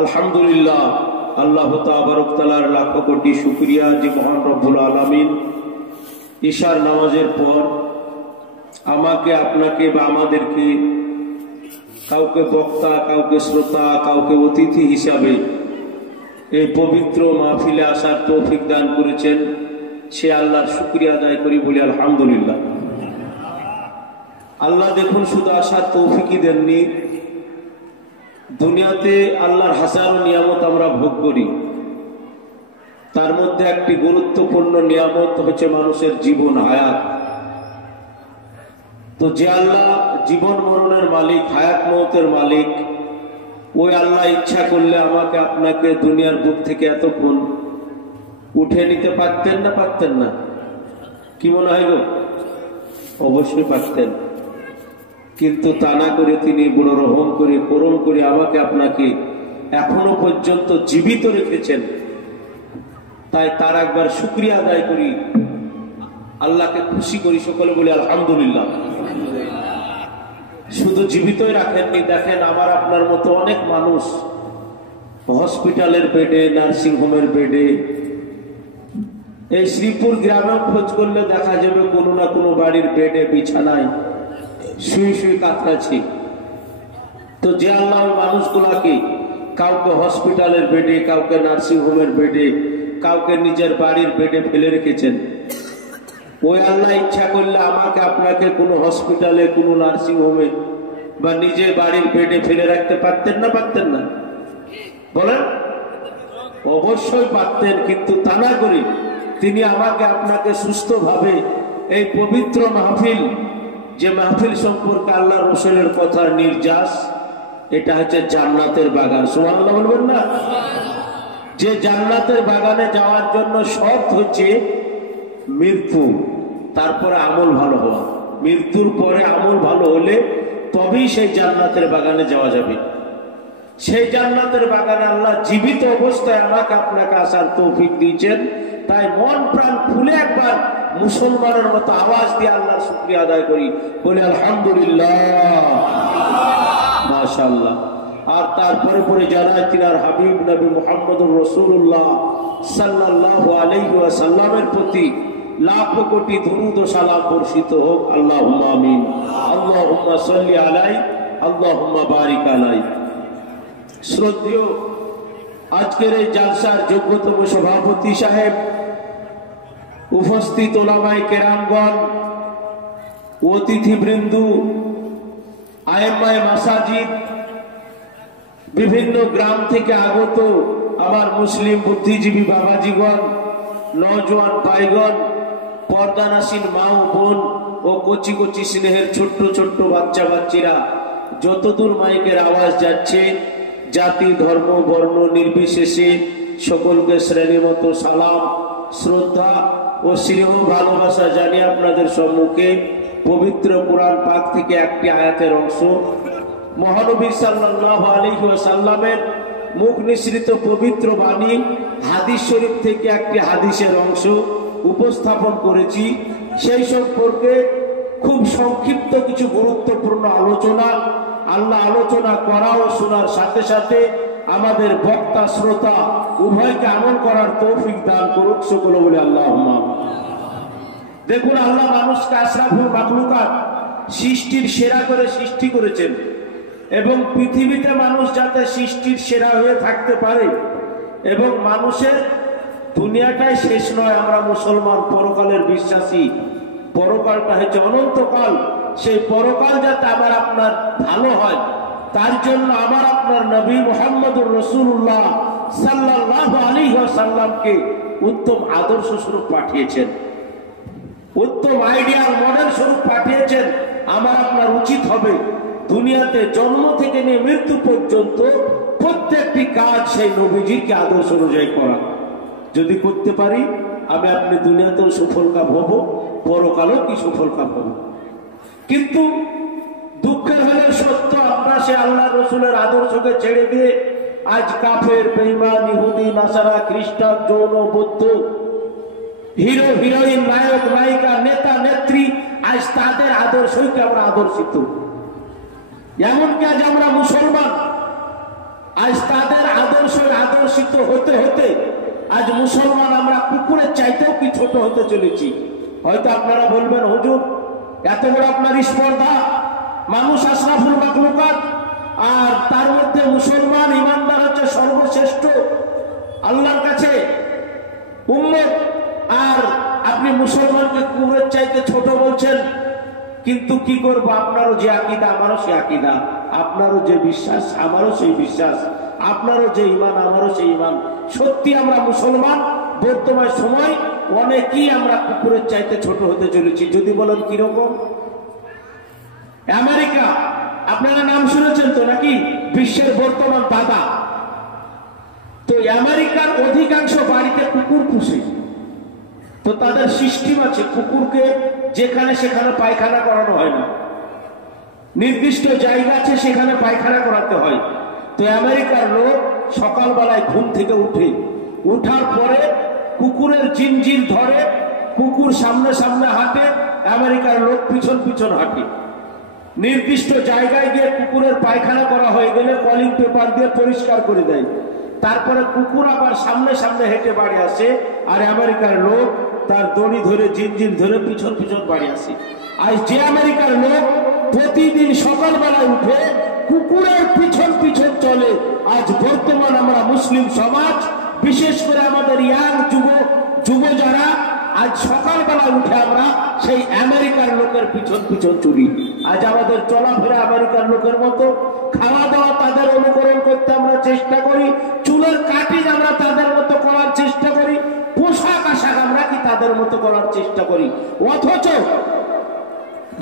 আলহামদুলিল্লাহ, আল্লাহ তাবারক তাআলার লাখ কোটি শুকরিয়া যে মহান রব্বুল আলামিন ঈশার নামাজের পর আমাকে, আপনাকে বা আমাদেরকে কাউকে বক্তা, কাউকে শ্রোতা, কাউকে অতিথি হিসাবে এই পবিত্র মাহফিলে আসার তৌফিক দান করেছেন। সে আল্লাহর শুকরিয়া আদায় করি, বলি আলহামদুলিল্লাহ। আল্লাহ দেখুন শুধু আসার তৌফিকই দেননি, দুনিয়াতে আল্লাহর হাজারো নিয়ামত আমরা ভোগ করি, তার মধ্যে একটি গুরুত্বপূর্ণ নিয়ামত হচ্ছে মানুষের জীবন, হায়াত। তো যে আল্লাহ জীবন মরণের মালিক, হায়াত মৌতের মালিক, ওই আল্লাহ ইচ্ছা করলে আমাকে আপনাকে দুনিয়ার বুক থেকে এতক্ষণ উঠে নিতে পারতেন না? পারতেন না? কি মনে হয় গো? অবশ্যই পারতেন, কিন্তু তা না করে তিনি বড় রহম করে, করম করে আমাকে আপনাকে এখনো পর্যন্ত জীবিত রেখেছেন। তাই তার একবার শুকরিয়া আদায় করি, আল্লাহকে খুশি করি, সকলে বলি আলহামদুলিল্লাহ। শুধু জীবিতই রাখেননি, দেখেন আমার আপনার মতো অনেক মানুষ হসপিটালের বেডে, নার্সিং হোমের বেডে। এই শ্রীপুর গ্রামেও খোঁজ করলে দেখা যাবে কোনো না কোনো বাড়ির বেডে, বিছানায় শুয়ে শুয়ে কাতরাচ্ছি। তো যে আল্লাহ মানুষগুলাকে কাউকে হসপিটালের বেডে, কাউকে নার্সিং হোমের বেডে, কাউকে নিজের বাড়ির বেডে ফেলে রেখেছেন, ওই আল্লাহ ইচ্ছা করলে আমাকে আপনাকে কোনো হসপিটালে, কোনো নার্সিং হোমে বা নিজের বাড়ির বেডে ফেলে রাখতে পারতেন না? পারতেন না? বলেন। অবশ্যই পারতেন, কিন্তু তা না করে তিনি আমাকে আপনাকে সুস্থভাবে এই পবিত্র মাহফিল, যে মাহফিল সম্পর্কে আল্লাহ রসুলের কথার নির্যাস, এটা হচ্ছে জান্নাতের বাগান। সুবহানাল্লাহ বলবেন না? যে জান্নাতের বাগানে যাওয়ার জন্য শর্ত হচ্ছে মৃত্যু, তারপরে আমল ভালো হওয়া। মৃত্যুর পরে আমল ভালো হলে তবেই সেই জান্নাতের বাগানে যাওয়া যাবে। সেই জান্নাতের বাগানে আল্লাহ জীবিত অবস্থায় আমাকে আপনাকে আসার তৌফিক দিয়েছেন। তাই মন প্রাণ খুলে একবার মুসলমানের মতো আওয়াজ দিয়ে আল্লাহর শুকরিয়া আদায় করি, বলি আলহামদুলিল্লাহ, মাশাআল্লাহ। আর তারপরে পরে যারা তিনার হাবিব নবী মুহাম্মদুর রাসূলুল্লাহ সাল্লাল্লাহু আলাইহি ওয়াসাল্লামের প্রতি লাখ কোটি দরুদ ও সালাম বর্ষিত হোক, আল্লাহুম্মা আমিন। আল্লাহুম্মা সাল্লি আলাই, আল্লাহুম্মা বারিক আলাই। শ্রদ্ধেয় আজকের এই জালসার যোগ্যতম সভাপতি সাহেব, উপস্থিত ওলামায়ে কেরামগণ, অতিথিবৃন্দ, আয়েমায়ে মাসাজিদ, বিভিন্ন গ্রাম থেকে আগত আমার মুসলিম বুদ্ধিজীবী বাবাজিগণ, নওজোয়ান ভাইগণ, পর্দানাসীন মা ও বোন ও কচি কচি স্নেহের ছোট্ট ছোট্ট বাচ্চা বাচ্চিরা, যতদূর মাইকের আওয়াজ যাচ্ছে, জাতি ধর্ম বর্ণ নির্বিশেষে সকলকে শ্রেণীমতো সালাম, শ্রদ্ধা ও স্নেহ ভালোবাসা জানিয়ে আপনাদের সম্মুখে পবিত্র কুরআন পাক থেকে একটি আয়াতের অংশ, মহানবী সাল্লাল্লাহু আলাইহি ওয়াসাল্লামের মুখ নিঃসৃত পবিত্র বাণী হাদিস শরীফ থেকে একটি হাদিসের অংশ উপস্থাপন করেছি। সেই সম্পর্কে খুব সংক্ষিপ্ত কিছু গুরুত্বপূর্ণ আলোচনা, আল্লাহ আলোচনা করা ও শোনার সাথে সাথে আমাদের বক্তা শ্রোতা উভয়কে আমল করার তৌফিক দান করুক, সকলে বলে আল্লাহুম্মা। দেখুন, আল্লাহ মানুষকে আশরাফুল মাখলুকাত, সৃষ্টির সেরা করে সৃষ্টি করেছেন, এবং পৃথিবীতে মানুষ যাতে সৃষ্টির সেরা হয়ে থাকতে পারে, এবং মানুষের দুনিয়াটাই শেষ নয়। আমরা মুসলমান পরকালের বিশ্বাসী, পরকালটা হচ্ছে অনন্তকাল। সেই পরকাল যাতে আমার আপনার ভালো হয়, তার জন্য আমার আপনার নবী মুহাম্মদুর রাসূলুল্লাহ সাল্লাল্লাহু আলাইহি ওয়াসাল্লামকে উত্তম আদর্শ স্বরূপ পাঠিয়েছেন, উত্তম আইডিয়াল মডেল স্বরূপ পাঠিয়েছেন। আমার আপনার উচিত হবে দুনিয়াতে জন্ম থেকে নিয়ে মৃত্যু পর্যন্ত প্রত্যেকটি কাজ সেই নবীজিকে আদর্শ অনুযায়ী করা। যদি করতে পারি, আমি আপনি দুনিয়াতেও সফল কাম হব, পরকালেও কি সফল কাম হব। কিন্তু দুঃখের হলে সত্য, আমরা সে আল্লাহ রসুলের আদর্শকে ছেড়ে দিয়ে আজ কাফের, বেঈমান, ইহুদি, নাসারা, খ্রিস্টান, জৈন, বৌদ্ধ, হিরো হিরোইন, নায়ক নায়িকা, নেতা নেত্রী, আজ তাদের আদর্শকে আমরা আদর্শিত। এমনকি আজ আমরা মুসলমান, আজ তাদের আকর্ষিত হতে হতে আজ মুসলমান আমরা কুকুরের চাইতেও কি ছোট হতে চলেছি। হয়তো আপনারা বলবেন, হুজুর এত বড় আপনার স্পর্ধা, মানুষ আশরাফুল মাখলুকাত, আর তার মধ্যে মুসলমান ইমানদার হচ্ছে সর্বশ্রেষ্ঠ আল্লাহর কাছে উম্মত, আর আপনি মুসলমানকে কুকুরের চাইতে ছোট বলছেন। কিন্তু কি করবো, আপনারও যে আকীদা আমারও সে আকীদা, আপনারও যে বিশ্বাস আমারও সেই বিশ্বাস, আপনারও যে ঈমান আমারও সেই ঈমান। সত্যি আমরা মুসলমান বর্তমান সময় অনেকেই আমরা কুকুরের চাইতে ছোট হতে চলেছি। যদি বলেন কিরকম, আমেরিকা আপনারা নাম শুনেছেন তো নাকি, বিশ্বের বর্তমান দাদা। তো আমেরিকার অধিকাংশ বাড়িতে কুকুর পুষে, তো তাদের সিস্টেম আছে, কুকুরকে যেখানে সেখানে পায়খানা করানো হয় না, নির্দিষ্ট জায়গা আছে সেখানে পায়খানা করাতে হয়। তো আমেরিকার লোক সকালবেলায় ঘুম থেকে উঠার পরে কুকুরের জিনজির ধরে, কুকুর সামনে সামনে হাঁটে, আমেরিকার লোক পিছন পিছন হাঁটে। নির্দিষ্ট জায়গায় গিয়ে কুকুরের পায়খানা করা হয়ে গেলে কলিং পেপার দিয়ে পরিষ্কার করে দেয়। তারপরে কুকুর আবার সামনে সামনে হেঁটে বাড়ি আসে, আর আমেরিকার লোক তার দড়ি ধরে জিনজির ধরে পিছন পিছন বাড়ি আসে। আজ যে আমেরিকার লোক প্রতিদিন সকালবেলায় উঠে কুকুরের পিছন পিছন চলে, আজ বর্তমান আমরা মুসলিম সমাজ, বিশেষ করে আমাদের ইয়াং যুব যারা, আজ সকালবেলা উঠে আমরা সেই আমেরিকার লোকের পিছন পিছন চলি। আজ আমাদের চলাফেরা আমেরিকার লোকের মতো, খাওয়া দাওয়া তাদের অনুকরণ করতে আমরা চেষ্টা করি, চুলের কাটিং আমরা তাদের মতো করার চেষ্টা করি, পোশাক আশাক আমরা কি তাদের মতো করার চেষ্টা করি। অথচ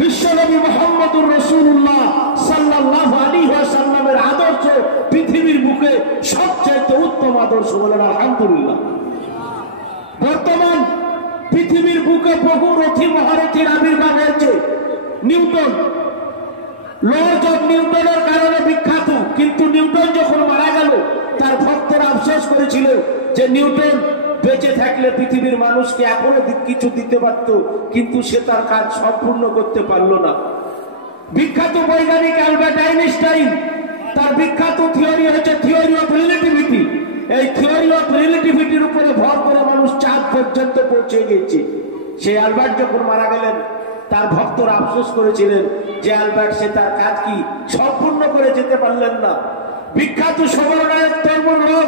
বিশ্বনবী মুহাম্মদুর রাসূলুল্লাহ সাল্লাল্লাহু আলাইহি ওয়াসাল্লামের আদর্শ পৃথিবীর বুকে সবচেয়ে উত্তম আদর্শ, বলেন আলহামদুলিল্লাহ। বর্তমান পৃথিবীর বুকে বহু রথী মহারথীর আবির্ভাব হয়েছে। নিউটন, লর্ড অফ নিউটনের কারণে বিখ্যাত, কিন্তু নিউটন যখন মারা গেল তার ভক্তরা আফসোস করেছিল যে নিউটন বেঁচে থাকলে পৃথিবীর মানুষকে এখনো কিছু দিতে পারত, কিন্তু সে তার কাজ সম্পূর্ণ করতে পারল না। বিখ্যাত বৈজ্ঞানিক অ্যালবার্ট আইনস্টাইন, তার বিখ্যাত থিওরি হচ্ছে থিওরি অফ রিলেটিভিটি। এই থিওরি অফ রিলেটিভিটির উপরে ভর করে মানুষ চাঁদ পর্যন্ত পৌঁছে গিয়েছে। সেই অ্যালবার্ট যখন মারা গেলেন তার ভক্তরা আফসোস করেছিলেন যে অ্যালবার্ট সে তার কাজ কি সম্পূর্ণ করে যেতে পারলেন না। বিখ্যাত সমরনায়ক তৈমুর রং,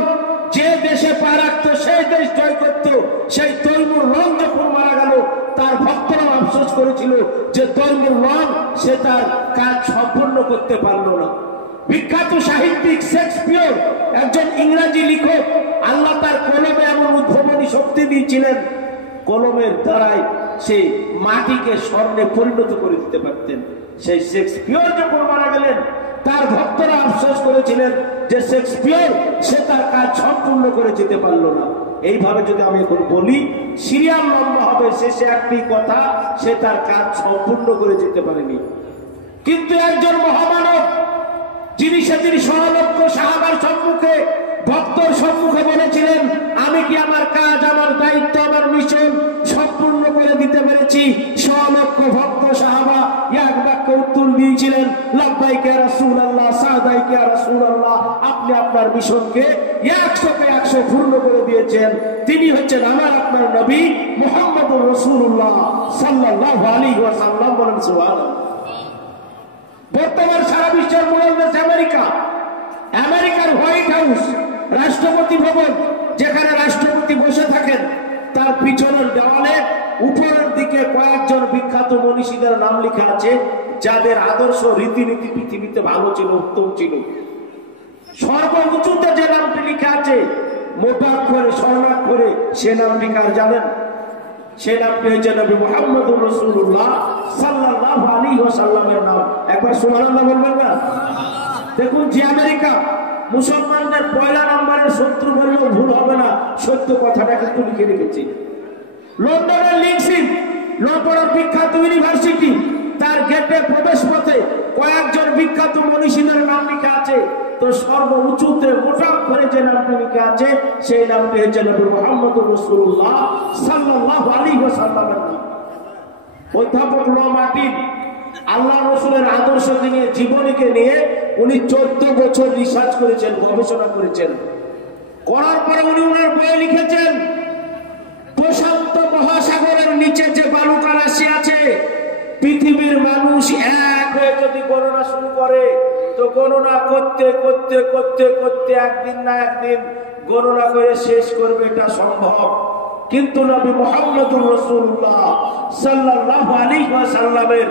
যে দেশে পা রাখতো সেই দেশ জয় করত, সেই তৈমুর রং যখন মারা গেল তার ভক্তরা আফসোস করেছিল যে তৈমুর রং সে তার কাজ সম্পূর্ণ করতে পারল না। বিখ্যাত সাহিত্যিক শেক্সপিয়র, একজন ইংরেজি লেখক, আল্লাহ তার কলমে এমন উদ্ভাবনী শক্তি দিয়েছিলেন, কলমের দ্বারাই সেই মাটিকে স্বর্ণে পরিণত করে দিতে পারতেন। সেই শেক্সপিয়র যখন মারা গেলেন তার ভক্তরা আফসোস করেছিলেন যে শেক্সপিয়র সে তার কাজ সম্পূর্ণ করে যেতে পারল না। এইভাবে যদি আমি এখন বলি সিরিয়াল লম্বা হবে, শেষে একটি কথা, সে তার কাজ সম্পূর্ণ করে যেতে পারেনি। কিন্তু একজন মহামানব যিনি সেদিন 100 লক্ষ সাহাবার সম্মুখে, ভক্তর সম্মুখে বলেছিলেন, আমি কি আমার কাজ, আমার দায়িত্ব, আমার মিশন সম্পূর্ণ করে দিতে পেরেছি? 100 লক্ষ ভক্ত সাহাবা এক বাক্যে উত্তর দিয়েছিলেন, লাব্বাইক ইয়া রাসূলুল্লাহ, সাদাইক ইয়া রাসূলুল্লাহ। আপনি আপনার মিশনকে 100কে 100 পূর্ণ করে দিয়েছেন। তিনি হচ্ছেন আমার আপনার নবী মুহাম্মদুর রাসূলুল্লাহ সাল্লাল্লাহু আলাইহি ওয়াসাল্লাম। বলেন সুবহানাল্লাহ। বর্তমান সারা বিশ্বের মূল দেশ আমেরিকা। আমেরিকার হোয়াইট হাউস, রাষ্ট্রপতি ভবন, যেখানে রাষ্ট্রপতি বসে থাকেন, তার পিছনের দেওয়ালে উপরের দিকে কয়েকজন বিখ্যাত মনীষীদের নাম লেখা আছে, যাদের আদর্শ রীতিনীতি পৃথিবীতে ভালো ছিল, উত্তম ছিল। সর্বোচ্চতে যে নামটি লেখা আছে মোটা অক্ষরে, স্বর্ণাক্ষরে, সে নামটি কার জানেন? সে নামটি হচ্ছে নবী মুহাম্মদুর রাসূলুল্লাহ সাল্লাল্লাহু আলাইহি ওয়াসাল্লামের নাম। একবার সুবহানাল্লাহ বলবেন না? দেখুন, যে আমেরিকা মুসলমানদের পয়লা নম্বরের শত্রু বললেও ভুল হবে না, সত্য কথাটা কিন্তু লিখে রেখেছি। লন্ডনের লিংসিন, লন্ডনের বিখ্যাত ইউনিভার্সিটি, তার গেটের প্রবেশ পথে কয়েকজন বিখ্যাত মনীষীদের নাম লেখা আছে। তো সর্বোচ্চতে মোটা করে যে নামটি লেখা আছে সেই নামটি হচ্ছে নবী মুহাম্মদুর রাসূলুল্লাহ সাল্লাল্লাহু আলাইহি ওয়াসাল্লামের নাম। অধ্যাপক ল মার্টিন আল্লাহ রসুলের আদর্শকে নিয়ে, জীবনীকে নিয়ে উনি 14 বছর রিসার্চ করেছেন, গবেষণা করেছেন। করার পরে উনি ওনার বই লিখেছেন, প্রশান্ত মহাসাগরের নিচে যে বালুকা রাশি আছে, পৃথিবীর মানুষ এক হয়ে যদি গণনা শুরু করে তো গণনা করতে করতে করতে করতে একদিন না একদিন গণনা করে শেষ করবে, এটা সম্ভব। কিন্তু নবী মুহাম্মদুর রাসূলুল্লাহ সাল্লাল্লাহু আলাইহি ওয়াসাল্লামের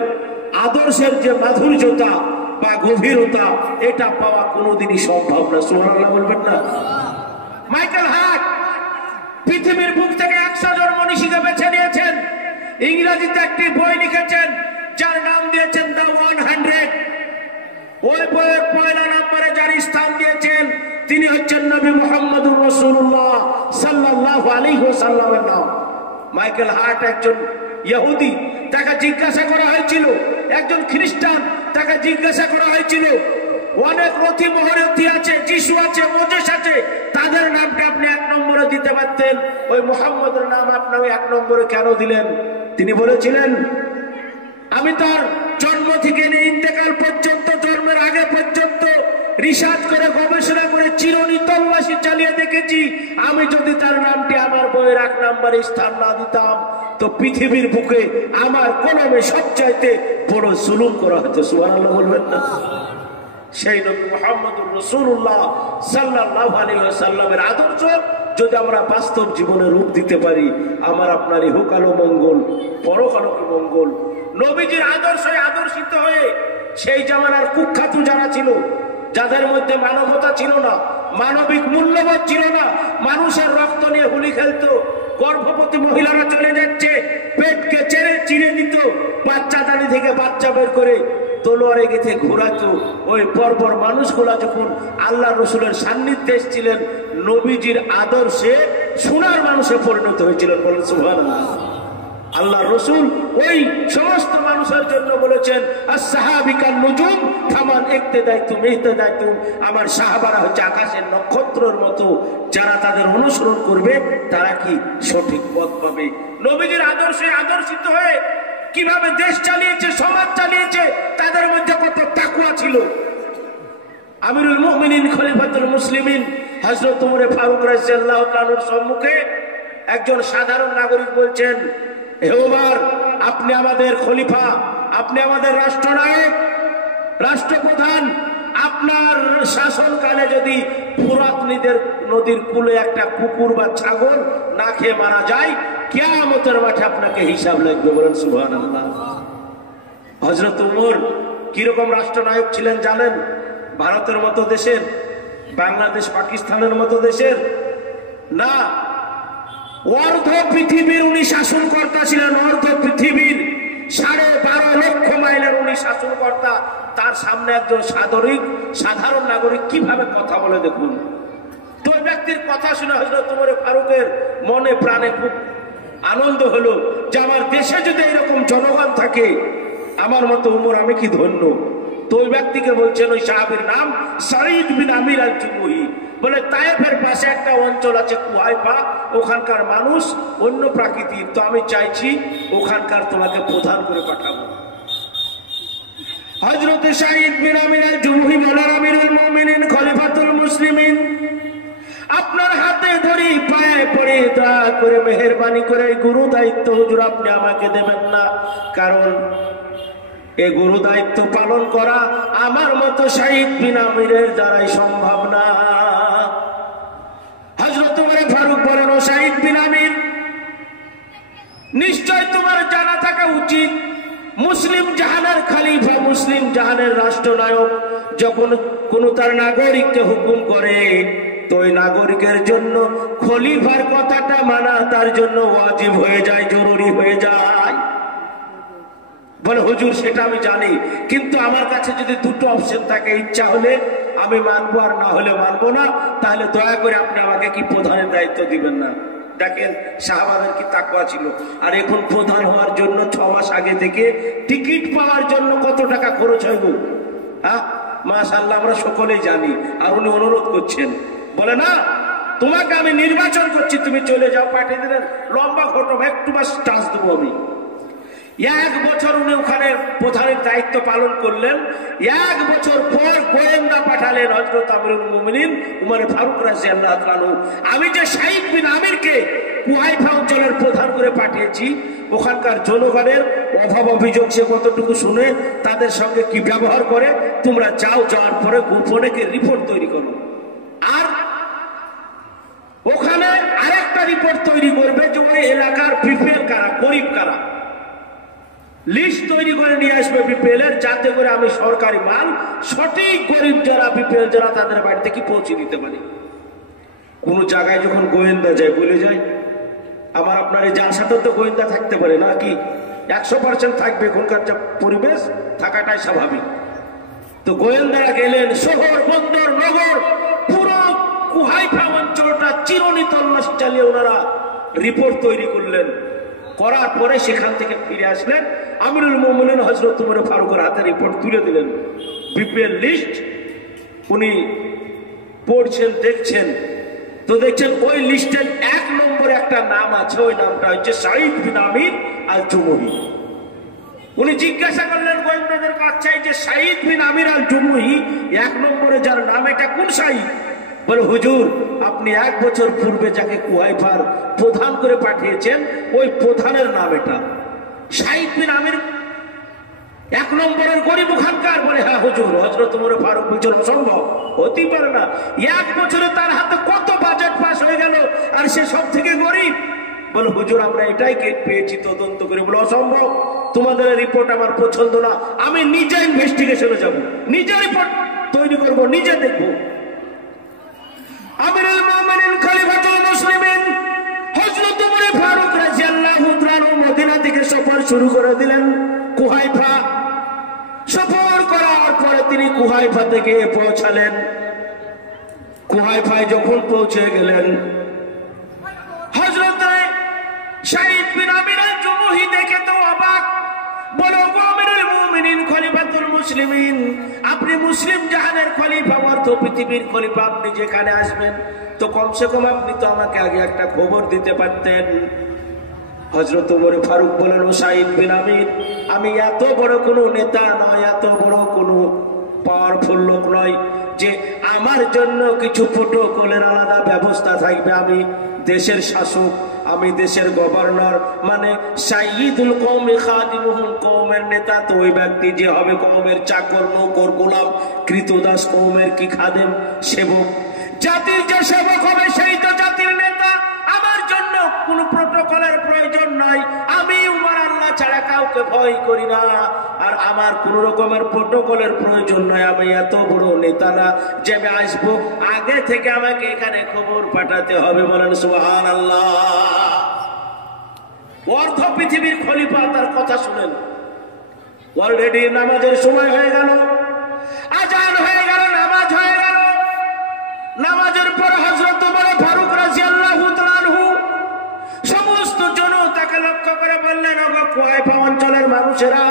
আদর্শের যে মাধুর্যতা বা গভীরতা, এটা পাওয়া কোনোদিনই সম্ভব না। সুবহানাল্লাহ বলবেন না? মাইকেল হার্ট পৃথিবীর বুক থেকে 100 জন মনীষীকে বেছে নিয়েছেন, ইংরেজিতে একটি বই লিখেছেন যার নাম দিয়েছেন দ্য 100। ওই বইয়ের পয়লা নম্বরে যার স্থান দিয়েছেন তিনি হচ্ছেন নবী মুহাম্মদুর রাসূলুল্লাহ সাল্লাল্লাহু আলাইহি ওয়াসাল্লামের নাম। মাইকেল হার্ট একজন ইহুদি, তাকে জিজ্ঞাসা করা হয়েছিল, একজন খ্রিস্টান, তাকে জিজ্ঞাসা করা হয়েছিল অনেক রথী মহরথী আছে, যিশু আছে, মোজেস আছে, তাদের নামটা আপনি 1 নম্বরে দিতে পারতেন, ওই মুহাম্মদের নাম আপনি 1 নম্বরে কেন দিলেন? তিনি বলেছিলেন, আমি তার জন্ম থেকে নিয়ে ইন্তেকাল পর্যন্ত, জন্মের আগে পর্যন্ত রিসার্চ করে গবেষণা করে চিরনি তল্লাশি চালিয়ে দেখেছি, আমি যদি তার নামটি আমার বইয়ের 1 নম্বরে স্থান না দিতাম তো পৃথিবীর বুকে আমার কলমে সবচাইতে বড় জুলুম করা হতো। সুবহানাল্লাহ বলবেন না? সেই নবী মুহাম্মদুর রাসূলুল্লাহ সাল্লাল্লাহু আলাইহি ওয়াসাল্লামের আদর্শ যদি আমরা বাস্তব জীবনে রূপ দিতে পারি, আমার আপনার ইহকাল মঙ্গল, পরকালও মঙ্গল। নবীজির আদর্শে আদর্শিত হয়ে সেই জামানার কুখ্যাত যারা ছিল, যাদের মধ্যে মানবতা ছিল না, মানবিক মূল্যবোধ ছিল না, মানুষের রক্ত নিয়ে হুলি খেলতো, গর্ভবতী মহিলারা চলে যাচ্ছে পেটকে চিরে দিত, বাচ্চা দানি থেকে বাচ্চা বের করে তলোয়ারে গেঁথে ঘোরাতো, ওই পরপর মানুষগুলা যখন আল্লাহ রসুলের সান্নিধ্যে এসেছিলেন, নবীজির আদর্শে সোনার মানুষে পরিণত হয়েছিলেন। বলেন সুবহানাল্লাহ। আল্লাহ রসুল ওই সমস্ত মানুষের জন্য বলেছেন, আসসাহাবিকান নুজুম ফামান ইক্তাদাইতুম ইহতাদাইতুম, আমার সাহাবারা হচ্ছে আকাশের নক্ষত্রের মতো, যারা তাদের অনুসরণ করবে তারা কি সঠিক পথ পাবে। নবীজির আদর্শে আদর্শিত হয়ে কিভাবে দেশ চালিয়েছে, সমাজ চালিয়েছে, তাদের মধ্যে কত তাকওয়া ছিল। আমিরুল মুমিনিন খলিফাতুল মুসলিমিন হযরত ওমর ফারুক রাদিয়াল্লাহু তাআলার সম্মুখে একজন সাধারণ নাগরিক বলছেন, হে ওমর, আপনি আমাদের খলিফা, আপনি আমাদের রাষ্ট্রনায়ক, রাষ্ট্রপ্রধান, আপনার শাসনকালে যদি ফুরাত নদীর কূলে একটা কুকুর বা ছাগল না খেয়ে মারা যায়, কিয়ামতের মাঠে আপনাকে হিসাব লাগবে। বলেন সুবহানাল্লাহ। হযরত ওমর কিরকম রাষ্ট্রনায়ক ছিলেন জানেন? ভারতের মতো দেশের, বাংলাদেশ পাকিস্তানের মতো দেশের না, অর্ধ পৃথিবীর উনি শাসনকর্তা ছিলেন। অর্ধ পৃথিবীর 12.5 লক্ষ মাইলের উনি শাসনকর্তা। তার সামনে একজন সাধারণ নাগরিক কিভাবে কথা বলে দেখুন তো। ওই ব্যক্তির কথা শুনে হযরত ওমর ফারুকের মনে প্রাণে খুব আনন্দ হলো যে আমার দেশে যদি এরকম জনগণ থাকে, আমার মতো ওমর আমি কি ধন্য। তো ওই ব্যক্তিকে বলছেন, ওই সাহাবীর নাম সাঈদ বিন আমির আল জুমহি, বলে তায়েফের পাশে একটা অঞ্চল আছে কুহাইফা, ওখানকার মানুষ অন্য প্রাকৃতিক, তো আমি চাইছি ওখানকার তোমাকে প্রধান করে পাঠাবো। হযরত সাঈদ বিন আমির আল জুমহি বলেন, আমিরুল মুমিনিন খলিফাতুল মুসলিমিন, আপনার হাতে ধরি পায়ে পড়ে দয়া করে মেহেরবানি করে গুরু দায়িত্ব হুজুর আপনি আমাকে দেবেন না, কারণ এই গুরু দায়িত্ব পালন করা আমার মতো সাঈদ বিন আমিরের দ্বারাই সম্ভব না। হযরত ওমর ফারুক বলেন, ও সাঈদ বিন আমির, নিশ্চয় তোমার জানা থাকা উচিত মুসলিম জাহানের খলিফা, মুসলিম জাহানের রাষ্ট্রনায়ক যখন কোন তার নাগরিককে হুকুম করে, তো ওই নাগরিকের জন্য খলিফার কথাটা মানা তার জন্য ওয়াজিব হয়ে যায়, জরুরি হয়ে যায়। বলে হুজুর সেটা আমি জানি, কিন্তু আমার কাছে যদি দুটো অপশন থাকে, ইচ্ছা হলে আমি মানবো আর না হলে মানবো না, তাহলে দয়া করে আপনি আমাকে কি প্রধানের দায়িত্ব দিবেন না। দেখেন সাহাবাদের কি তাকওয়া ছিল। আর এখন প্রধান হওয়ার জন্য 6 মাস আগে থেকে টিকিট পাওয়ার জন্য কত টাকা খরচ হয় গো, হ্যাঁ মাশাআল্লাহ আমরা সকলেই জানি। আর উনি অনুরোধ করছেন, বলে না তোমাকে আমি নির্বাচন করছি, তুমি চলে যাও, পাঠিয়ে দিলেন লম্বা ঘটনা, একটু বাস টাচ দেবো আমি। এক বছর উনি ওখানে প্রধানের দায়িত্ব পালন করলেন। এক বছর পর গোয়েন্দা পাঠালেন হযরত আমিরুল মুমিনিন উমর ফারুক রাদিয়াল্লাহু তাআলা। আমি যে সাঈদ বিন আমিরকে কুহাইফা অঞ্চলের প্রধান করে পাঠিয়েছি, ওখানকার জনগণের অভাব অভিযোগ সে কতটুকু শুনে তাদের সঙ্গে কি ব্যবহার করে, তোমরা যাও, যাওয়ার পরে গোপনে কি রিপোর্ট তৈরি করো। আর ওখানে আরেকটা রিপোর্ট তৈরি করবে যে ওই এলাকার বিপিএল কারা, গরিব কারা, লিস্ট তৈরি করে নিয়ে আসবে বিপিএল এর, যাতে করে আমি সরকারি মাল সঠিক গরিব যারা বিপিএল যারা তাদের বাড়িতে কি পৌঁছে দিতে পারি। কোন জায়গায় যখন গোয়েন্দা যায় বলে যায়, আমার আপনার এই যার সাথে তো গোয়েন্দা থাকতে পারে না, কি 100% থাকবে, এখনকার যা পরিবেশ থাকাটাই স্বাভাবিক। তো গোয়েন্দারা গেলেন শহর বন্দর নগর পুরো কুহাইফা অঞ্চলটা চিরনি তল্লাশ চালিয়ে ওনারা রিপোর্ট তৈরি করলেন। করার পরে সেখান থেকে ফিরে আসলেন, আমিরুল মুমিনিন হযরত উমর ফারুকের হাতে রিপোর্ট তুলে দিলেন, বিপিএল লিস্ট। উনি পড়ছেন, দেখছেন, তো দেখছেন ওই লিস্টের 1 নম্বরে একটা নাম আছে, ওই নামটা হচ্ছে সাঈদ বিন আমির আল জুমহি। উনি জিজ্ঞাসা করলেন গোয়েন্দাদের কাছে, যে সাঈদ বিন আমির আল জুমহি 1 নম্বরে যার নাম, এটা কোন সাঈদ? বলে হুজুর, আপনি 1 বছর পূর্বে যাকে কুহাইফার প্রধান করে পাঠিয়েছেন ওই প্রধানের নাম এটা। সাঈদ বিন আমির 1 নম্বরের গরিব ওখানকার? বলে হ্যাঁ হুজুর। হযরত উমর ফারুক বলছেন অসম্ভব, হতেই পারে না, 1 বছরে তার হাতে কত বাজেট পাস হয়ে গেল আর সে সব থেকে গরিব। বলে হুজুর, আমরা এটাই পেয়েছি তদন্ত করে। বলে অসম্ভব, তোমাদের রিপোর্ট আমার পছন্দ না, আমি নিজে ইনভেস্টিগেশনে যাব, নিজে রিপোর্ট তৈরি করব, নিজে দেখব। আমিরুল মুমিনিন খলিফাতুল মুসলিমিন হযরত উমর ফারুক রাদিয়াল্লাহু তাআলা মদিনা থেকে সফর শুরু করে দিলেন কুহাইফা। সফর করার পরে তিনি কুহাইফা থেকে পৌঁছালেন। কুহাইফায় যখন পৌঁছে গেলেন, হযরত সাঈদ বিন আমির আল জুমহি দেখে তো অবাক। বলো আমিরুল মুমিনিন খলিফাতুল মুসলিমিন, আপনি মুসলিম জাহানের খলিফা, অর্ধ পৃথিবীর খলিফা, আপনি যেখানে আসবেন তো কমসে কম আপনি তো আমাকে আগে একটা খবর দিতে পারতেন। হযরত উমর ফারুক বলেন, ও সাঈদ বিন আমির, আমি এত বড় কোনো নেতা নয়, এত বড় কোনো পাওয়ারফুল লোক নয় যে আমার জন্য কিছু প্রোটোকলের আলাদা ব্যবস্থা থাকবে। আমি দেশের শাসক, আমি দেশের গভর্নর, মানে সাইয়্যিদুল কওমি খাদিমুহুম, কওমের নেতা তো ওই ব্যক্তি যে হবে কওমের চাকর, নৌকর, গোলাম, কৃতদাস, কওমের কি খাদেম, সেবক। জাতির যে সেবক হবে সেই তো জাতির নেতা। আমার জন্য কোনো প্রোটোকলের প্রয়োজন নাই, আমি উমর আল্লাহ ছাড়া কাউকে ভয় করি না, আর আমার কোন রকমের প্রোটোকলের প্রয়োজন নয়। আমি এত বড় নেতা না যে আমি আসবো, আগে থেকে আমাকে এখানে খবর পাঠাতে হবে। বলেন সুবহানাল্লাহ। অর্ধ পৃথিবীর খলিফা তার কথা শুনেন। অলরেডি নামাজের সময় হয়ে গেল, আজান হয়ে গেল, নামাজ হয়ে গেল। নামাজের পর হযরত উমর ফারুক রাদিয়াল্লাহু তাআলা আনহু সমস্ত জনতাকে লক্ষ্য করে বললেন, ওগো কুহাইফা অঞ্চলের মানুষেরা,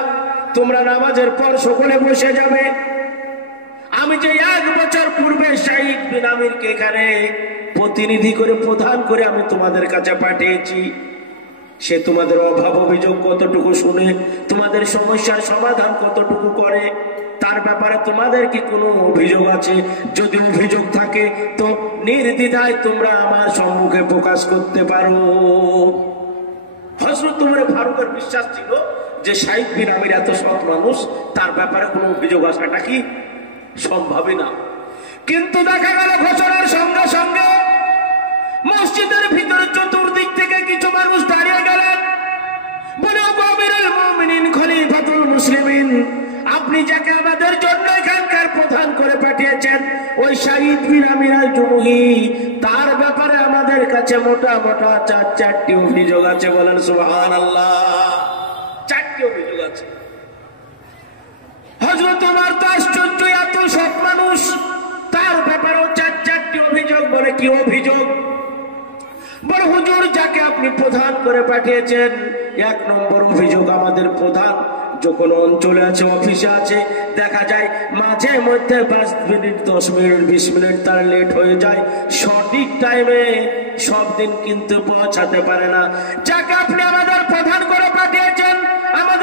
তোমরা নামাজের পর সকলে বসে যাবে। আমি যে 1 বছর পূর্বে সাঈদ বিন আমিরকে এখানে প্রতিনিধি করে, প্রধান করে আমি তোমাদের কাছে পাঠিয়েছি, সে তোমাদের অভাব অভিযোগ কতটুকু শুনে, তোমাদের সমস্যার সমাধান কতটুকু করে, তার ব্যাপারে তোমাদের কি কোনো অভিযোগ আছে? যদি অভিযোগ থাকে তো নির্দ্বিধায় তোমরা আমার সম্মুখে প্রকাশ করতে পারো। হযরত উমর ফারুকের বিশ্বাস ছিল যে সাঈদ বিন আমির এত সৎ মানুষ, তার ব্যাপারে কোনো অভিযোগ আসাটা কি সম্ভবই না। কিন্তু দেখা গেল ঘোষণার সঙ্গে সঙ্গে মসজিদের ভিতরে চতুর্দিক থেকে কিছু মানুষ দাঁড়িয়ে গেলেন, বলে ওগো আমিরুল মুমিনিন খলিফাতুল মুসলিমিন, আপনি যাকে আমাদের জন্য এখানকার প্রধান করে পাঠিয়েছেন ওই সাঈদ বিন আমির আল জুমহি, তার ব্যাপারে আমাদের কাছে মোটা মোটা 4টি অভিযোগ আছে। বলেন সুবহানাল্লাহ। 4টি অভিযোগ আছে। হযরত ওমর তো আশ্চর্য, এত সৎ মানুষ, তার ব্যাপারেও 4টি অভিযোগ। বলে কি অভিযোগ? বলে হুজুর, যাকে আপনি প্রধান করে পাঠিয়েছেন 1 নম্বর অভিযোগ, আমাদের প্রধান যখন অঞ্চলে আছে, অফিসে আছে, দেখা যায় মাঝে মধ্যে 5 মিনিট 10 মিনিট 20 মিনিট তার লেট হয়ে যায়, সঠিক টাইমে সব দিন কিন্তু পৌঁছাতে পারে না। যাকে আপনি আমাদের প্রধান করে পাঠিয়েছেন, আমাদের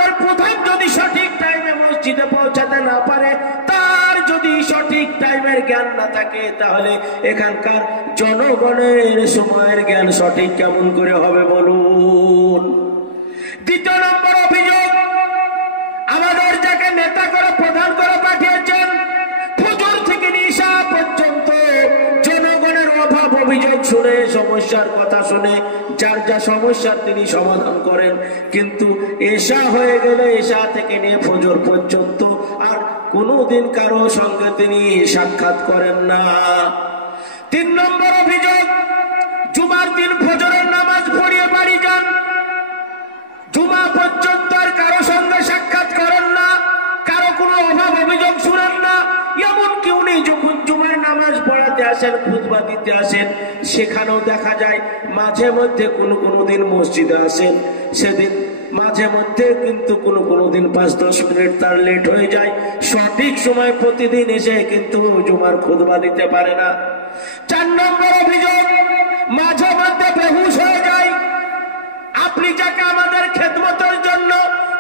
জ্ঞান না থাকে তাহলে এখানকার জনগণের সময়ের জ্ঞান সঠিক কেমন করে হবে বলুন। দ্বিতীয় নম্বর অভিযোগ, আমাদের যাকে নেতা করে প্রধান করে পাঠিয়েছেন, ফজর থেকে নিশা পর্যন্ত জনগণের অভাব অভিযোগ শুনে, সমস্যার কথা শুনে যার যা সমস্যা তিনি সমাধান করেন, কিন্তু এশা হয়ে গেলে এশা থেকে নিয়ে ফজর পর্যন্ত আর কোনোদিন কারো সঙ্গে তিনি সাক্ষাৎ করেন না। 3 নম্বর অভিযোগ, জুমার দিন ফজরের নামাজ পড়িয়ে বাড়ি যান, জুমা পর্যন্ত আর কারো সঙ্গে সাক্ষাৎ করেন না, কারো কোনো অভাব অভিযোগ শুনেন না। এমনকি উনি যখন জুমার নামাজ পড়াতে আসেন, খুতবা দিতে আসেন, সেখানেও দেখা যায় মাঝে মধ্যে কোনো দিন মসজিদে আসেন, সেদিন মাঝে মধ্যে কিন্তু কোনো দিন 5-10 মিনিট তার লেট হয়ে যায়, সঠিক সময় প্রতিদিন এসে কিন্তু জুমার খুতবা দিতে পারে না। 4 নম্বর অভিযোগ, মাঝে মধ্যে বেহুশ হয়ে যায়। আপনি যাকে আমাদের খেদমতের জন্য,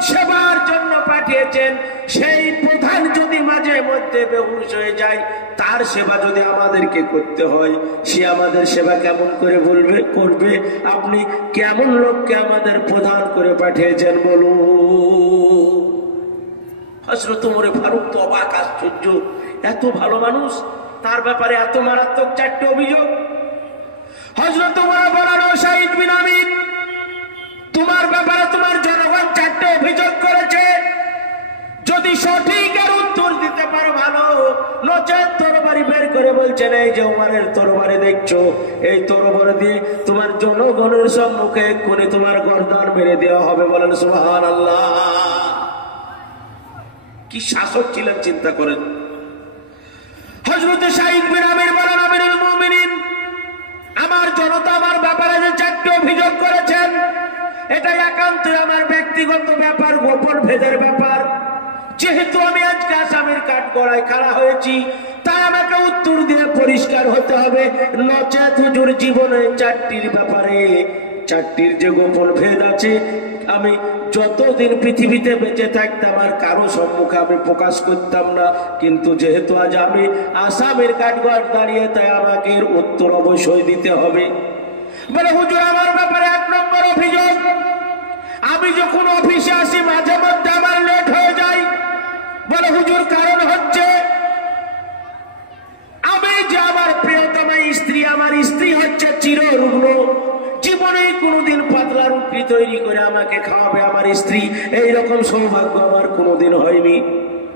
সেবার জন্য পাঠিয়েছেন, সেই প্রধান যদি মাঝে মধ্যে বেহুশ হয়ে যায়, তার সেবা যদি আমাদেরকে করতে হয়, সে আমাদের সেবা কেমন করে করবে? আপনি কেমন লোককে আমাদের প্রধান করে পাঠিয়েছেন বলুন। হযরত ওমর ফারুক তো অবাক, আশ্চর্য, এত ভালো মানুষ, তার ব্যাপারে এত মারাত্মক 4টি অভিযোগ। হযরত ওমর বলেন, ও সাঈদ বিন আমির, তোমার ব্যাপারে তোমার জনগণ 4টি অভিযোগ করেছে, যদি সঠিকের উত্তর দিতে পারো ভালো, নচেৎ তরবারি বের করে বলছেন, এই যে উমারের তরবারি দেখছো, এই তরবারি দিয়ে তোমার জনগণের সম্মুখে এক্ষুনি তোমার গর্দান মেরে দেওয়া হবে। বলেন সুবহানাল্লাহ। কি শাসক ছিলেন চিন্তা করেন। হযরত সাঈদ বিন আমির বলেন, আমিরুল মুমিনিন, আমার জনতা আমার ব্যাপারে যে 4টি অভিযোগ করেছেন, এটা একান্তই আমার ব্যক্তিগত ব্যাপার, গোপন ভেদের ব্যাপার। যেহেতু আমি আজকে আসামির কাঠগড়ায় খাড়া হয়েছি, তাই আমাকে উত্তর দিয়ে পরিষ্কার হতে হবে, নচেৎ হুজুর জীবনে 4টির ব্যাপারে, 4টির যে গোপন ভেদ আছে, আমি যতদিন পৃথিবীতে বেঁচে থাকতাম আর কারো সম্মুখে আমি প্রকাশ করতাম না, কিন্তু যেহেতু আজ আমি আসামির কাঠগড় দাঁড়িয়ে, তাই আমাকে এর উত্তর অবশ্যই দিতে হবে। বলে, হুজুর আমার ব্যাপারে 1 নম্বর অভিযোগ, আমি যখন অফিসে আসি মাঝে মধ্যে আমার লেট হয়ে যায়। বলে, হুজুর কারণ হচ্ছে আমি যে আমার প্রিয়তমা স্ত্রী, আমার স্ত্রী হচ্ছে চিররুগ্ন, জীবনে কোনোদিন পাতলা রুটি তৈরি করে আমাকে খাওয়াবে আমার স্ত্রী, এইরকম সৌভাগ্য আমার কোনোদিন হয়নি।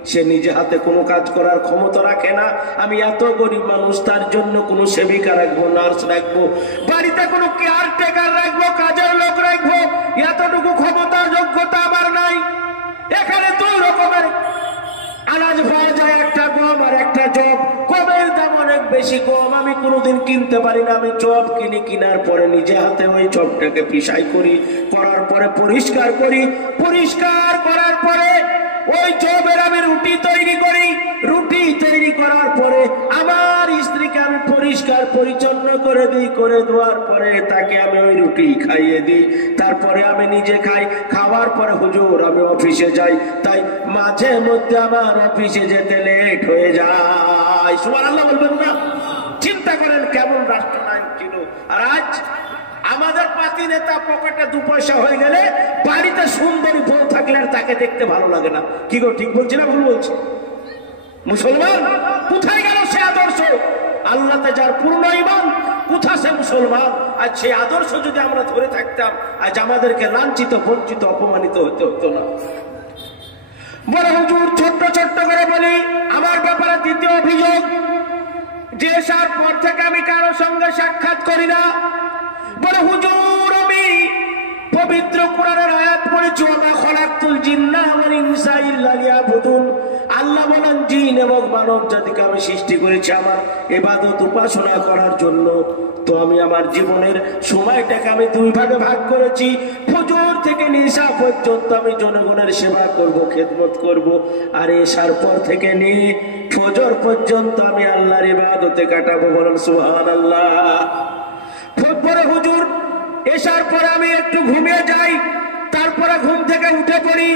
সে নিজে হাতে কোনো কাজ করার ক্ষমতা রাখে না। আমি এত গরিব মানুষ, তার জন্য কোনো সেবিকা রাখবো, নার্স রাখবো, বাড়িতে কোনো কেয়ারটেকার রাখবো, কাজের লোক রাখবো, এতটুকু ক্ষমতা যোগ্যতা আমার নাই। এখানে 2 রকমের আনাজ পাওয়া যায়, একটা গম আর একটা জব। গমের দাম অনেক বেশি, গম আমি কোনোদিন কিনতে পারি না, আমি জব কিনি, কেনার পরে নিজে হাতে ওই জবটাকে পিষাই করি, করার পরে পরিষ্কার করি, পরিষ্কার করার পরে ওই জবের আমি রুটি তৈরি করি, রুটি তৈরি করার পরে আমার স্ত্রীকে আমি পরিষ্কার পরিচ্ছন্ন করে দিই, করে দেওয়ার পরে তাকে আমি ওই রুটি খাইয়ে দিই, তারপরে আমি নিজে খাই, খাওয়ার পরে হুজুর আমি অফিসে যাই। তাই মাঝে মধ্যে আমার অফিসে যেতে লেট হয়ে যায়। সুবহানাল্লাহ বলবেন না? চিন্তা করেন কেমন রাষ্ট্রনায়ক ছিল। আর আজ আমাদের পাতি নেতা পকেটে 2 পয়সা হয়ে গেলে বাড়িতে সুন্দরী বউ থাকলে আর তাকে দেখতে ভালো লাগে না। কি গো, ঠিক বলছি না ভুল বলছি? মুসলমান কোথায় গেল সে আদর্শ? আল্লাহতে যার পূর্ণ ঈমান, কোথা সে মুসলমান? আজ সেই আদর্শ যদি আমরা ধরে থাকতাম, আজ আমাদেরকে লাঞ্ছিত, বঞ্চিত, অপমানিত হতে হতো না। বড় হুজুর ছোট্ট ছোট্ট করে বলি, আমার ব্যাপারে 2য় অভিযোগ, যে আসার পর থেকে আমি কারো সঙ্গে সাক্ষাৎ করি না। বলে, হুজুর আমি পবিত্র কোরআনের আয়াত পড়েছি, ওয়া খালাকতুল জিন্না ওয়াল ইনসা ইল্লা লিয়াবুদুন। আল্লাহ বলেন, জিন এবং মানব জাতিকে আমি সৃষ্টি করেছি আমার ইবাদত উপাসনা করার জন্য। তো আমি আমার জীবনের সময়টাকে আমি 2 ভাগে ভাগ করেছি। ফজর থেকে নিশা পর্যন্ত আমি জনগণের সেবা করব, খেদমত করব, আর এশার পর থেকে নিয়ে ফজর পর্যন্ত আমি আল্লাহর ইবাদতে কাটাবো। বলেন সুবহানাল্লাহ। পরে হুজুর এশার পরে আমি একটু ঘুমিয়ে যাই, তারপরে ঘুম থেকে উঠে পড়ি,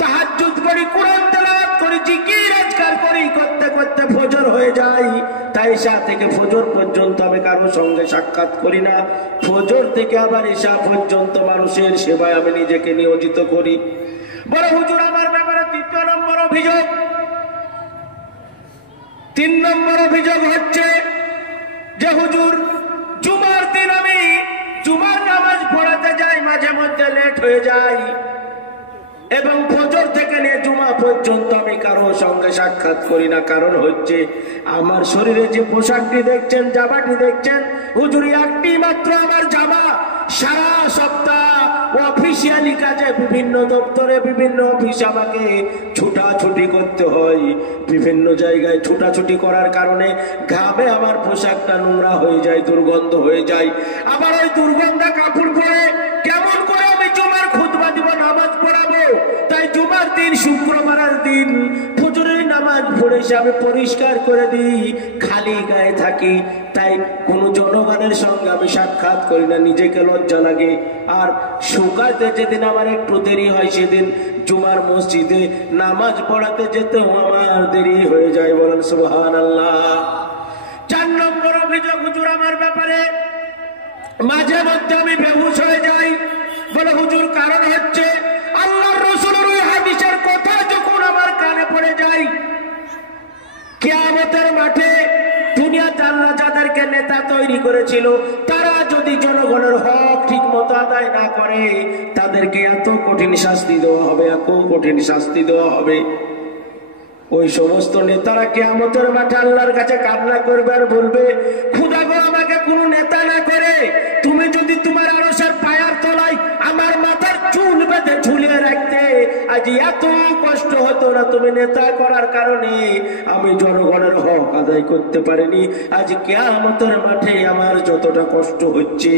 তাহাজ্জুদ করি, কোরআন তেলাওয়াত করি, জিকির আজকার করি, করতে করতে ফজর হয়ে যায়। তাই ঈশা থেকে ফজর পর্যন্ত আমি কারো সঙ্গে সাক্ষাৎ করি না। ফজর থেকে আবার ঈশা পর্যন্ত মানুষের সেবায় আমি নিজেকে নিয়োজিত করি। বড় হুজুর আমার ব্যাপারে ৩ নম্বর অভিযোগ। ৩ নম্বর অভিযোগ হচ্ছে যে হুজুর জুমার দিন আমি জুমার নামাজ পড়াতে যাই, মাঝে মধ্যে লেট হয়ে যায় এবং ফজর থেকে নিয়ে জুমা পর্যন্ত আমি কারো সঙ্গে সাক্ষাৎ করি না। কারণ হচ্ছে আমার শরীরে যে পোশাকটি দেখছেন, জামাটি দেখছেন হুজুর, একটি মাত্র আমার জামা। সারা সপ্তাহ অফিসিয়ালি কাজে বিভিন্ন দপ্তরে বিভিন্ন অফিসে আমাকে ছুটাছুটি করতে হয়। বিভিন্ন জায়গায় ছুটাছুটি করার কারণে ঘামে আমার পোশাকটা নোংরা হয়ে যায়, দুর্গন্ধ হয়ে যায়। আবার ওই দুর্গন্ধা কাপড় পরে কেমন করে আমি জুমার খুতবা দিব, নামাজ পড়াবো? তাই জুমার দিন, শুক্রবারের দিন ফজরের নামাজ পড়ে এসে আমি পরিষ্কার করে দিই, খালি গায়ে থাকি। তাই কোনো জনগণের সঙ্গে আমি সাক্ষাৎ করি না, নিজেকে লজ্জা লাগে। আর শুকাতে যেদিন আমার একটু দেরি হয়, সেদিন জুমার মসজিদে নামাজ পড়াতে যেতেও আমার দেরি হয়ে যায়। বলেন সুবহানাল্লাহ। ৪ নম্বর অভিযোগ হুজুর আমার ব্যাপারে, মাঝে মধ্যে আমি বেহুশ হয়ে যাই। বলে হুজুর কারণ হচ্ছে আল্লাহর রাসূলের ওই হাদিসের কথা যখন আমার কানে পড়ে যায়, কিয়ামতের মাঠে দুনিয়াতে আল্লাহ যাদেরকে নেতা তৈরি করেছিল, তারা যদি জনগণের হক ঠিক মতো আদায় না করে, তাদেরকে এত কঠিন শাস্তি দেওয়া হবে, এত কঠিন শাস্তি দেওয়া হবে। ওই সমস্ত নেতারা কিয়ামতের মাঠে আল্লাহর কাছে কান্না করবে আর বলবে, খোদা গো, আমাকে কোনো নেতা না করে তুমি যদি তোমার আরশের পায়ার তলায় আমার মাথার চুল বেঁধে ঝুলিয়ে রাখতে, আজ এত কষ্ট হতো না। তুমি নেতা করার কারণে আমি জনগণের হক আদায় করতে পারিনি, আজ কিয়ামতের মাঠে আমার যতটা কষ্ট হচ্ছে।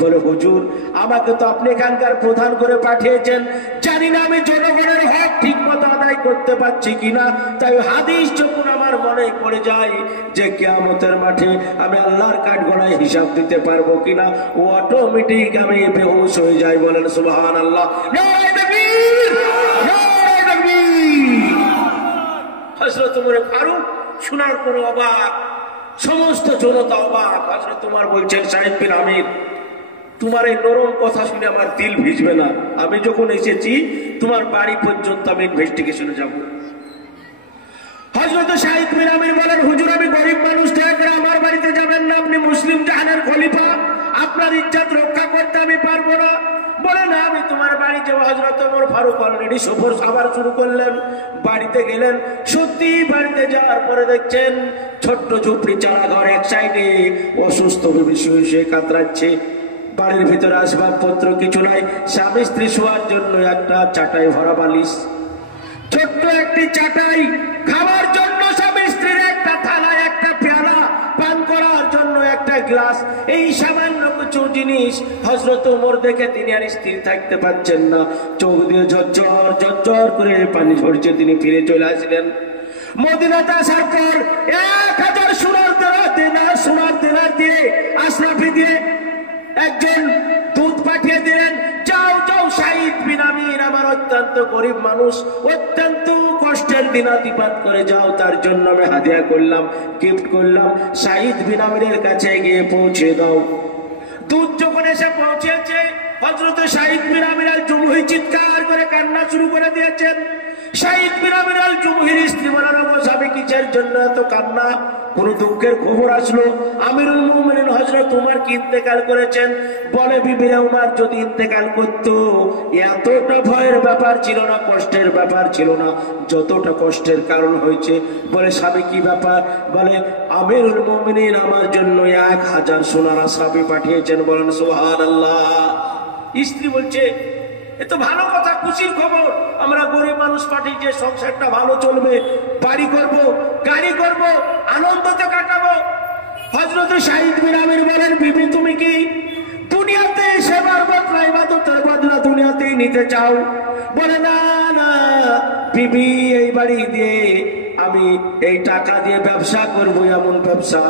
বলে হুজুর আমাকে তো আপনি এখানকার প্রধান করে পাঠিয়েছেন, জানি না আমি জনগণের হক ঠিক মতো আদায় করতে পারছি কিনা। তাই হাদিস যখন আমার মনে পড়ে যায় যে কিয়ামতের মাঠে আমি আল্লাহর কাঠগড়ায় হিসাব দিতে পারবো কিনা, ও অটোমেটিক আমি বেহুশ হয়ে যাই। বলেন সুবহানাল্লাহ। হযরত ওমর ফারুক শোনার পর অবাক, সমস্ত জনতা অবাক। হযরত ওমর বলছেন, সাইদ বিন আমির, তোমার এই নরম কথা শুনে আমার দিল ভিজবে না। আমি যখন এসেছি তোমার বাড়ি পর্যন্ত আমি ইনভেস্টিগেশনে যাব। হযরত সাইদ বিন আমির বলেন, হুজুর আমি গরিব মানুষ, দয়া করে আমার বাড়িতে যাবেন না, আপনি মুসলিম জাহানের খলিফা, আপনার ইজ্জত রক্ষা করতে আমি পারবো না। বলে না, আমি তোমার বাড়ি যাবো। হযরত ওমর ফারুক অলরেডি সফর সাবার শুরু করলেন, বাড়িতে গেলেন। সত্যি বাড়িতে যাওয়ার পরে দেখছেন ছোট্ট ঝুপড়ি চালা ঘর, এক সাইডে অসুস্থ বিবি শুয়ে কাতরাচ্ছে। বাড়ির ভিতরে আসবাবপত্র কিছু নাই, স্বামী স্ত্রী শোয়ার জন্য একটা চাটাই ভরা বালিশ, ছোট্ট একটি চাটাই, খাবার জন্য স্বামী স্ত্রীর একটা থালা, একটা পেয়ালা, পান করার জন্য একটা গ্লাস, এই সামান্য কিছু জিনিস। হযরত ওমর দেখে তিনি আর স্থির থাকতে পারছেন না, চোখ দিয়ে ঝরঝর ঝরঝর করে পানি ঝরছে। তিনি ফিরে চলে আসলেন। মদিনাতে আসার পর 1000 সোনার দিনার দিয়ে আশরাফি দিয়ে একজন দুধ পাঠিয়ে দিলেন, যাও যাও সাইদ বিন আমির আমার অত্যন্ত গরিব মানুষ, অত্যন্ত কষ্টের দিনাতিপাত করে যাও, তার জন্য আমি হাদিয়া করলাম, গিফট করলাম, সাইদ বিন আমিরের কাছে গিয়ে পৌঁছে দাও। দুধ যখন এসে পৌঁছেছে, হযরত সাইদ বিন আমির আল জুমহি চিৎকার করে কান্না শুরু করে দিয়েছেন। সাইদ বিন আমির আল জুমহির স্ত্রী বলেন, ওগো স্বামী, কিসের জন্য এত কান্না? কোন দুঃখের খবর আসলো? আমিরুল মুমিনিন হযরত উমর কি ইন্তেকাল করেছেন। বলে বিবিরা, উমর যদি ইন্তেকাল করত এতটা ভয়ের ব্যাপার ছিল না, কষ্টের ব্যাপার ছিল না, যতটা কষ্টের কারণ হয়েছে। বলে স্বামী কি ব্যাপার? বলে আমিরুল মুমিনিন আমার জন্য 1000 সোনার আশরাফি পাঠিয়েছেন। বলেন সুবহানাল্লাহ। স্ত্রী বলছে, এ তো ভালো কথা, খুশির খবর, আমরা গরিব মানুষ পাঠিয়েছে, সংসারটা ভালো চলবে, বাড়ি করব, গাড়ি করব, আনন্দতে কাটাবো। হযরত সাইদ বিন আমির বলেন, বিবি তুমি কি দুনিয়াতে সেবার বদলা, ইবাদতের বদলা দুনিয়াতেই নিতে চাও? বলে না না বিবি, এই বাড়ি দিয়ে আমি এই টাকা দিয়ে ব্যবসা করব, এমন ব্যবসা।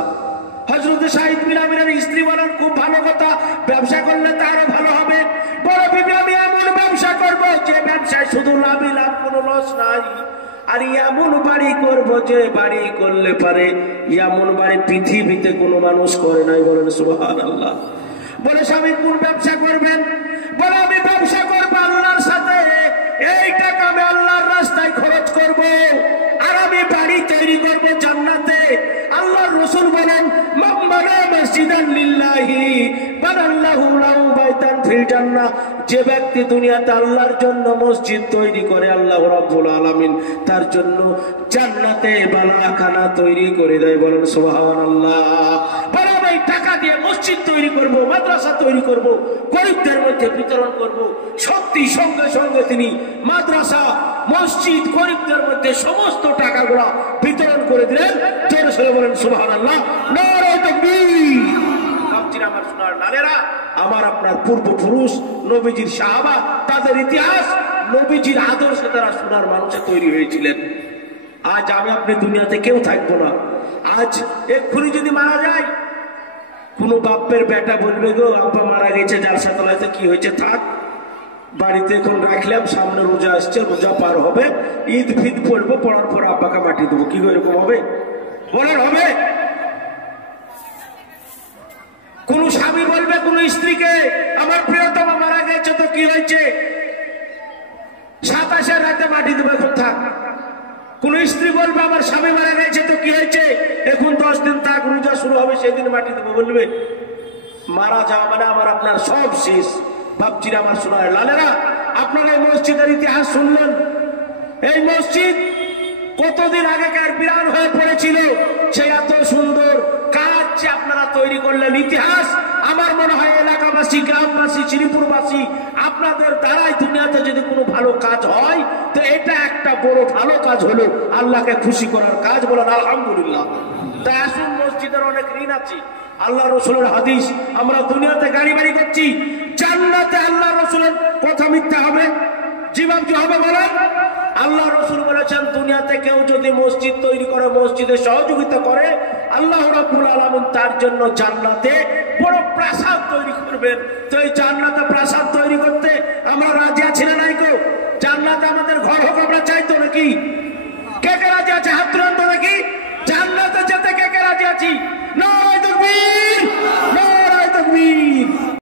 হযরত সাইদ বিন আমিরের স্ত্রী বলেন, খুব ভালো কথা, ব্যবসা করলে তো আরো ভালো হবে। বড় বিবি, আমি এমন ব্যবসা করব যে ব্যবসায় শুধু লাভই লাভ, কোনো লস নাই। আর এমন বাড়ি করব যে বাড়ি করলে পারে এমন বাড়ি পৃথিবীতে কোনো মানুষ করে নাই। বলেন সুবহানাল্লাহ। বলে স্বামী কোন ব্যবসা করবেন? বলে আমি ব্যবসা করবো আল্লাহর সাথে, এই টাকা আমি আল্লাহর রাস্তায় খরচ করব, আর আমি বাড়ি তৈরি করব জান্নাতে। আল্লাহর রাসূল বলেন মান বানা মসজিদান লিল্লাহি বানাল্লাহু লাহু বাইতান ফিল জান্নাহ। যে ব্যক্তি দুনিয়াতে আল্লাহর জন্য মসজিদ তৈরি করে আল্লাহ রাব্বুল আলামিন তার জন্য জান্নাতে বালাখানা তৈরি করে দেয়। বলেন সুবহানাল্লাহ। বলে আমি টাকা দিয়ে মসজিদ তৈরি করব, মাদ্রাসা তৈরি করব, গরিবদের মধ্যে বিতরণ করব। সত্যি সঙ্গে সঙ্গে তিনি মাদ্রাসা মসজিদ গরিবদের মধ্যে সমস্ত টাকাগুলো বিতরণ করে দিলেন। জোরে সরে বলেন সুবহানাল্লাহ, নারে তাকবীর। আপনারা আমার সোনার লালেরা, আমার আপনার পূর্বপুরুষ নবীজির সাহাবা, তাদের ইতিহাস, নবীজির আদর্শে তারা সোনার মানুষে তৈরি হয়েছিলেন। আজ আমি আপনি দুনিয়াতে কেউ থাকবো না। আজ এক্ষুনি যদি মারা যায়, কোন বাপের বেটা বলবে গো আব্বা মারা গেছে, জালসা তলাতে কি হয়েছে থাক, বাড়িতে এখন রাখলাম, সামনে রোজা আসছে, রোজা পার হবে, ঈদ ফিদ পড়বো, পড়ার পর আব্বাকে মাটি দেবো। কি এরকম হবে? বলেন হবে? কোন স্বামী বলবে কোন স্ত্রীকে আমার প্রিয়তমা মারা গেছে তো কি হয়েছে, 27 রাতে মাটি দেবো, এখন থাক। কোন স্ত্রী বলবে আমার স্বামী মারা গেছে তো কি হয়েছে, এখন 10 দিন থাক, রোজা শুরু হবে সেদিন মাটি দেবো। বলবে মারা যাওয়া মানে আমার আপনার সব শেষ। ভাবছিলাম আমার সোনার লালেরা, আপনারা এই মসজিদের ইতিহাস শুনলেন। এই মসজিদ কতদিন আগেকার বিরান হয়ে পড়েছিল, সেই এত সুন্দর কাজ যে আপনারা তৈরি করলেন। ইতিহাস আমার মনে হয় এলাকাবাসী, গ্রামবাসী, শ্রীপুরবাসী, আপনাদের দ্বারাই দুনিয়াতে যদি কোনো ভালো কাজ হয় তো এটা একটা বড় ভালো কাজ হলো, আল্লাহকে খুশি করার কাজ। বলেন আলহামদুলিল্লাহ। তাই আসুন, মসজিদের অনেক ঋণ আছে। আল্লাহ রসুলের হাদিস, আমরা দুনিয়াতে গাড়ি বাড়ি করছি, জান্নাতে আল্লাহ রসুলের কথা মিথ্যা হবে? জীবন কি হবে বলেন? আল্লাহ রসুল বলেছেন দুনিয়াতে কেউ যদি মসজিদ তৈরি করে, মসজিদে সহযোগিতা করে, আল্লাহ রাব্বুল আলামিন তার জন্য জান্নাতে বড় প্রাসাদ তৈরি করবেন। তো এই জান্নাতে প্রাসাদ